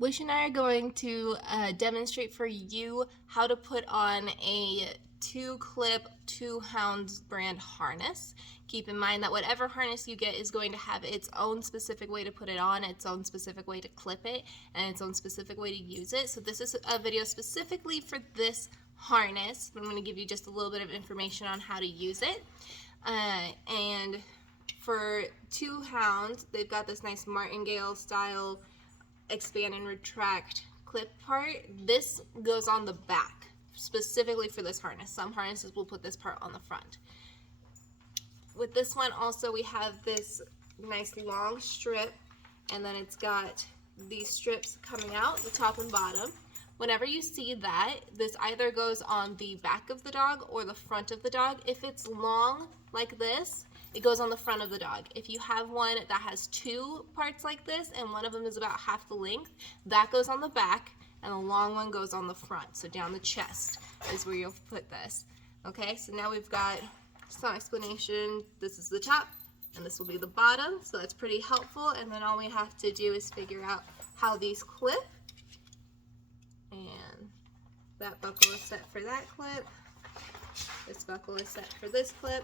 Wish and I are going to demonstrate for you how to put on a 2-clip, 2 hounds brand harness. Keep in mind that whatever harness you get is going to have its own specific way to put it on, its own specific way to clip it, and its own specific way to use it. So this is a video specifically for this harness, but I'm going to give you just a little bit of information on how to use it. And for 2 hounds, they've got this nice martingale style expand and retract clip part. This goes on the back specifically for this harness. Some harnesses will put this part on the front. With this one also we have this nice long strip, and then it's got these strips coming out, the top and bottom. Whenever you see that, this either goes on the back of the dog or the front of the dog. If it's long like this, it goes on the front of the dog. If you have one that has 2 parts like this and one of them is about half the length, that goes on the back and the long one goes on the front. So down the chest is where you'll put this. Okay, so now we've got some explanation. This is the top and this will be the bottom, so that's pretty helpful. And then all we have to do is figure out how these clip. And that buckle is set for that clip. This buckle is set for this clip.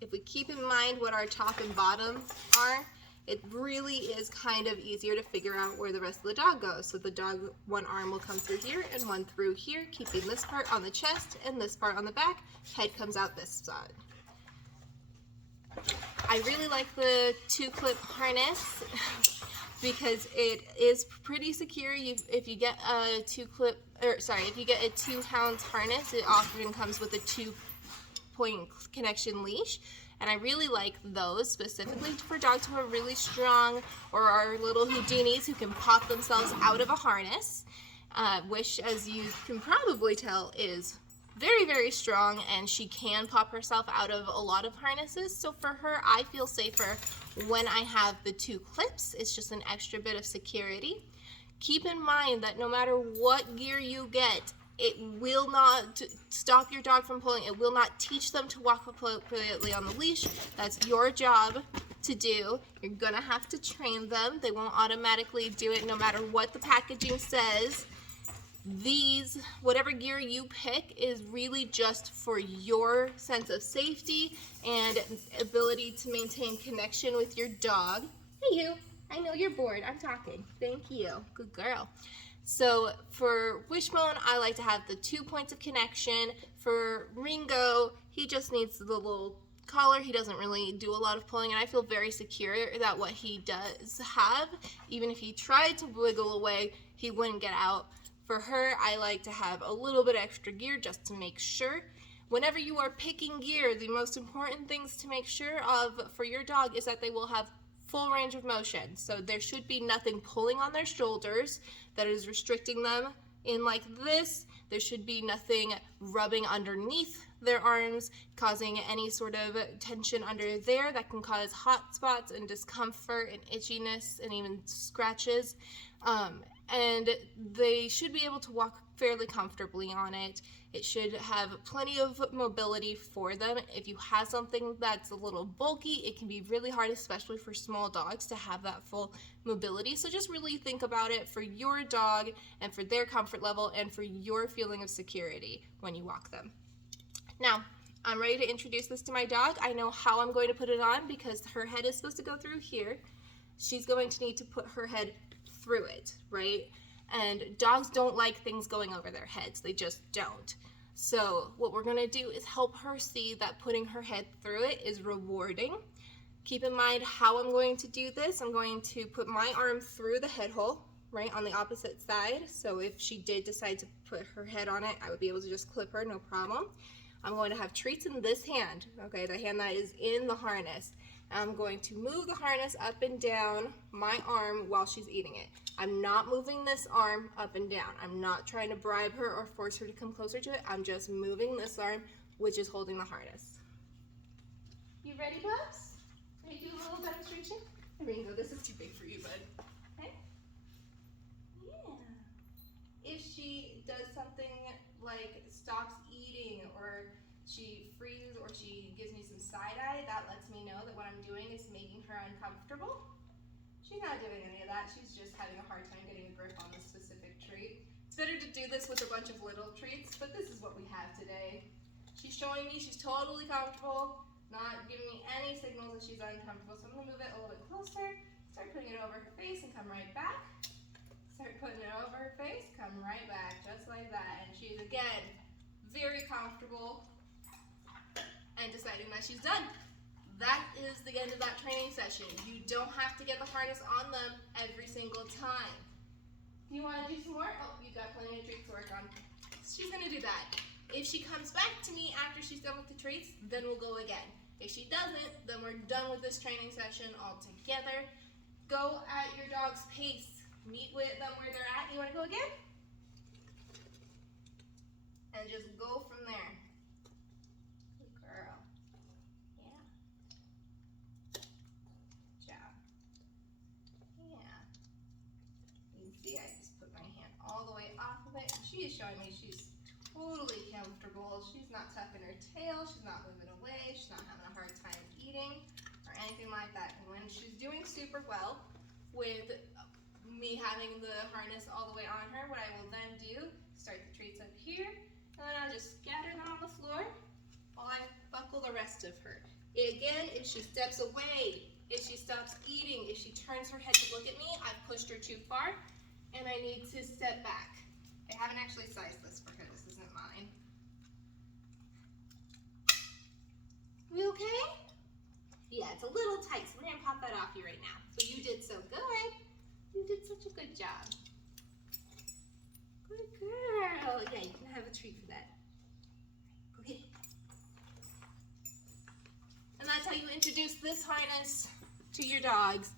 If we keep in mind what our top and bottom are, it really is kind of easier to figure out where the rest of the dog goes. So the dog, one arm will come through here and one through here, keeping this part on the chest and this part on the back. Head comes out this side. I really like the 2-clip harness because it is pretty secure. If you get a 2-hounds harness, it often comes with a 2-point connection leash, and I really like those specifically for dogs who are really strong or are little Houdinis who can pop themselves out of a harness. Wish, as you can probably tell, is very, very strong, and she can pop herself out of a lot of harnesses. So for her, I feel safer when I have the 2 clips. It's just an extra bit of security. Keep in mind that no matter what gear you get, it will not stop your dog from pulling. It will not teach them to walk appropriately on the leash. That's your job to do. You're gonna have to train them. They won't automatically do it no matter what the packaging says. Whatever gear you pick is really just for your sense of safety and ability to maintain connection with your dog. Hey you, I know you're bored. I'm talking. Thank you. Good girl. So for Wishbone, I like to have the 2 points of connection. For Ringo, he just needs the little collar. He doesn't really do a lot of pulling, and I feel very secure that what he does have, even if he tried to wiggle away, he wouldn't get out. For her, I like to have a little bit extra gear just to make sure. Whenever you are picking gear, the most important things to make sure of for your dog is that they will have full range of motion. So there should be nothing pulling on their shoulders that is restricting them in like this. There should be nothing rubbing underneath their arms, causing any sort of tension under there that can cause hot spots and discomfort and itchiness and even scratches. And they should be able to walk fairly comfortably on it. It should have plenty of mobility for them. If you have something that's a little bulky, it can be really hard, especially for small dogs, to have that full mobility. So just really think about it for your dog and for their comfort level and for your feeling of security when you walk them. Now, I'm ready to introduce this to my dog. I know how I'm going to put it on because her head is supposed to go through here. She's going to need to put her head through it, right? And dogs don't like things going over their heads. They just don't. So what we're gonna do is help her see that putting her head through it is rewarding. Keep in mind how I'm going to do this. I'm going to put my arm through the head hole, right, on the opposite side. So if she did decide to put her head on it, I would be able to just clip her, no problem. I'm going to have treats in this hand, okay, the hand that is in the harness. I'm going to move the harness up and down my arm while she's eating it. I'm not moving this arm up and down. I'm not trying to bribe her or force her to come closer to it. I'm just moving this arm, which is holding the harness. You ready, Bubs? Can you do a little demonstration? Ringo, this is too big for you, bud. Okay? Yeah. If she does something like stops eating or she freezes or she gives me some side eye, that lets me know that what I'm doing is making her uncomfortable. She's not doing any of that. She's just having a hard time getting a grip on this specific treat. It's better to do this with a bunch of little treats, but this is what we have today. She's showing me she's totally comfortable, not giving me any signals that she's uncomfortable. So I'm gonna move it a little bit closer, start putting it over her face and come right back. Start putting it over her face, come right back, just like that. And she's, again, very comfortable and deciding that she's done. That is the end of that training session. You don't have to get the harness on them every single time. You want to do some more? Oh, you've got plenty of treats to work on. She's going to do that. If she comes back to me after she's done with the treats, then we'll go again. If she doesn't, then we're done with this training session altogether. Go at your dog's pace. Meet with them where they're at. You want to go again? And just go from there. Good girl. Yeah. Good job. Yeah. You can see I just put my hand all the way off of it. And she is showing me she's totally comfortable. She's not tucking her tail. She's not moving away. She's not having a hard time eating or anything like that. And when she's doing super well with me having the harness all the way on her, what I will then do, start the treats up here, and then I'll just scatter them on the floor while I buckle the rest of her. Again, if she steps away, if she stops eating, if she turns her head to look at me, I've pushed her too far, and I need to step back. I haven't actually sized this for her, this isn't mine. We okay? Yeah, it's a little tight, so I'm gonna pop that off you right now. But you did so good. You did such a good job. Good girl. Yeah, you can have a treat for that. Okay. And that's how you introduce this harness to your dogs.